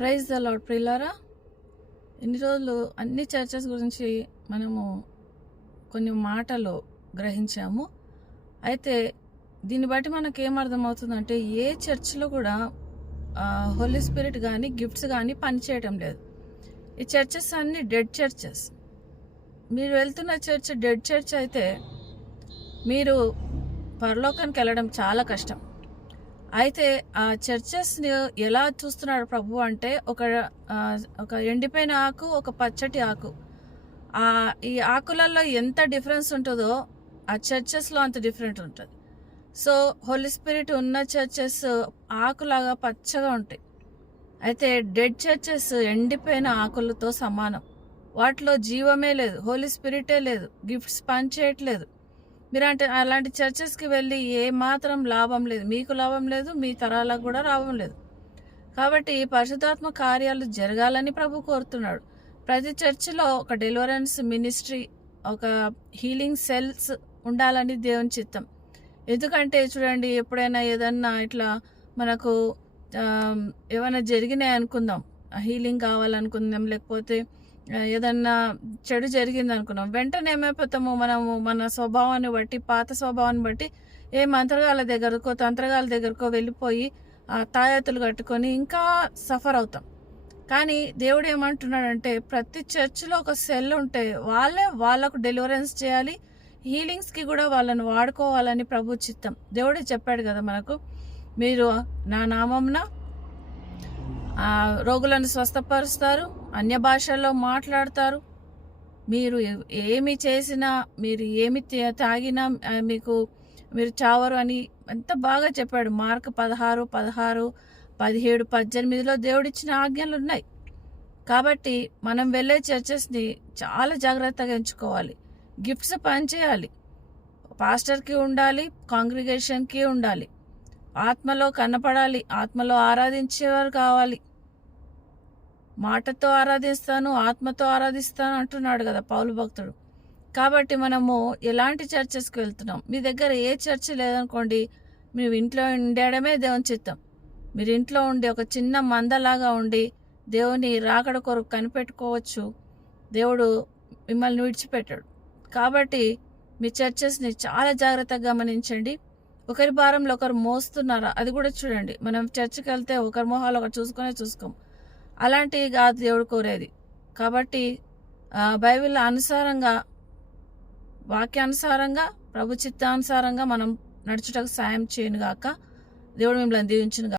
Praise the lord ప్రియులారా. ఇన్ని రోజులు అన్ని చర్చెస్ గురించి మనము కొన్ని మాటలు గ్రహించాము. అయితే దీన్ని బట్టి మనకు ఏమర్థమవుతుందంటే ఏ చర్చ్లో కూడా హోలీ స్పిరిట్ కానీ గిఫ్ట్స్ కానీ పనిచేయటం లేదు. ఈ చర్చెస్ అన్నీ డెడ్ చర్చెస్. మీరు వెళ్తున్న చర్చ్ డెడ్ చర్చ్ అయితే మీరు పరలోకానికి వెళ్ళడం చాలా కష్టం. అయితే ఆ చర్చెస్ని ఎలా చూస్తున్నాడు ప్రభు అంటే ఒక ఎండిపోయిన ఆకు, ఒక పచ్చటి ఆకు. ఈ ఆకులలో ఎంత డిఫరెన్స్ ఉంటుందో ఆ చర్చెస్లో అంత డిఫరెంట్ ఉంటుంది. సో హోలీ స్పిరిట్ ఉన్న చర్చెస్ ఆకులాగా పచ్చగా ఉంటాయి. అయితే డెడ్ చర్చెస్ ఎండిపోయిన ఆకులతో సమానం. వాటిలో జీవమే లేదు, హోలీ స్పిరిటే లేదు, గిఫ్ట్స్ పనిచేయట్లేదు. మీరంటే అలాంటి చర్చెస్కి వెళ్ళి ఏ మాత్రం లాభం లేదు, మీకు లాభం లేదు, మీ తరాలకు కూడా లాభం లేదు. కాబట్టి పరిశుద్ధాత్మ కార్యాలు జరగాలని ప్రభు కోరుతున్నాడు. ప్రతి చర్చిలో ఒక డెలివరెన్స్ మినిస్ట్రీ, ఒక హీలింగ్ సెల్స్ ఉండాలని దేవుని చిత్తం. ఎందుకంటే చూడండి, ఎప్పుడైనా ఏదన్నా ఇట్లా మనకు ఏమైనా జరిగినాయి అనుకుందాం, హీలింగ్ కావాలనుకుందాం, లేకపోతే ఏదన్నా చెడు జరిగింది అనుకున్నాం, వెంటనే ఏమైపోతాము మనము మన స్వభావాన్ని బట్టి, పాత స్వభావాన్ని బట్టి ఏ మంత్రగాళ్ళ దగ్గరకో తంత్రగాళ్ళ దగ్గరకో వెళ్ళిపోయి ఆ తాయెత్తులు కట్టుకొని ఇంకా సఫర్ అవుతాం. కానీ దేవుడు ఏమంటున్నాడంటే ప్రతి చర్చిలో ఒక సెల్ ఉంటే వాళ్ళకు డెలివరెన్స్ చేయాలి, హీలింగ్స్కి కూడా వాళ్ళని వాడుకోవాలని ప్రభు చిత్తం. దేవుడే చెప్పాడు కదా మనకు, మీరు నా నామంన రోగులను స్వస్థపరుస్తారు, అన్య భాషల్లో మాట్లాడతారు, మీరు ఏమి చేసినా, మీరు ఏమి తాగినా మీరు చావరు అని ఎంత బాగా చెప్పాడు. మార్క్ 16, 17, 18లో దేవుడిచ్చిన ఆజ్ఞలు ఉన్నాయి. కాబట్టి మనం వెళ్ళే చర్చెస్ని చాలా జాగ్రత్తగా ఎంచుకోవాలి. గిఫ్ట్స్ పనిచేయాలి, పాస్టర్కి ఉండాలి, కాంగ్రిగేషన్కి ఉండాలి, ఆత్మలో కనపడాలి, ఆత్మలో ఆరాధించేవారు కావాలి. మాటతో ఆరాధిస్తాను, ఆత్మతో ఆరాధిస్తాను అంటున్నాడు కదా పౌలు భక్తుడు. కాబట్టి మనము ఎలాంటి చర్చెస్కి వెళ్తున్నాం? మీ దగ్గర ఏ చర్చ్ లేదనుకోండి, మీరు ఇంట్లో ఉండడమే దేవుని చిత్తం. మీరు ఇంట్లో ఉండి ఒక చిన్న మందలాగా ఉండి దేవుని రాకడ కొరకు కనిపెట్టుకోవచ్చు. దేవుడు మిమ్మల్ని విడిచిపెట్టాడు. కాబట్టి మీ చర్చెస్ని చాలా జాగ్రత్తగా గమనించండి. ఒకరి భారంలో ఒకరు మోస్తున్నారా అది కూడా చూడండి. మనం చర్చికి వెళ్తే ఒకరి మొహాలు ఒకరు చూసుకోం. అలాంటివి కాదు దేవుడు కోరేది. కాబట్టి బైబిల్ అనుసారంగా, వాక్యానుసారంగా, ప్రభు చిత్తానుసారంగా మనం నడుచుటకు సాయం చేయను గాక. దేవుడు మిమ్మల్ని దీవించును గాక.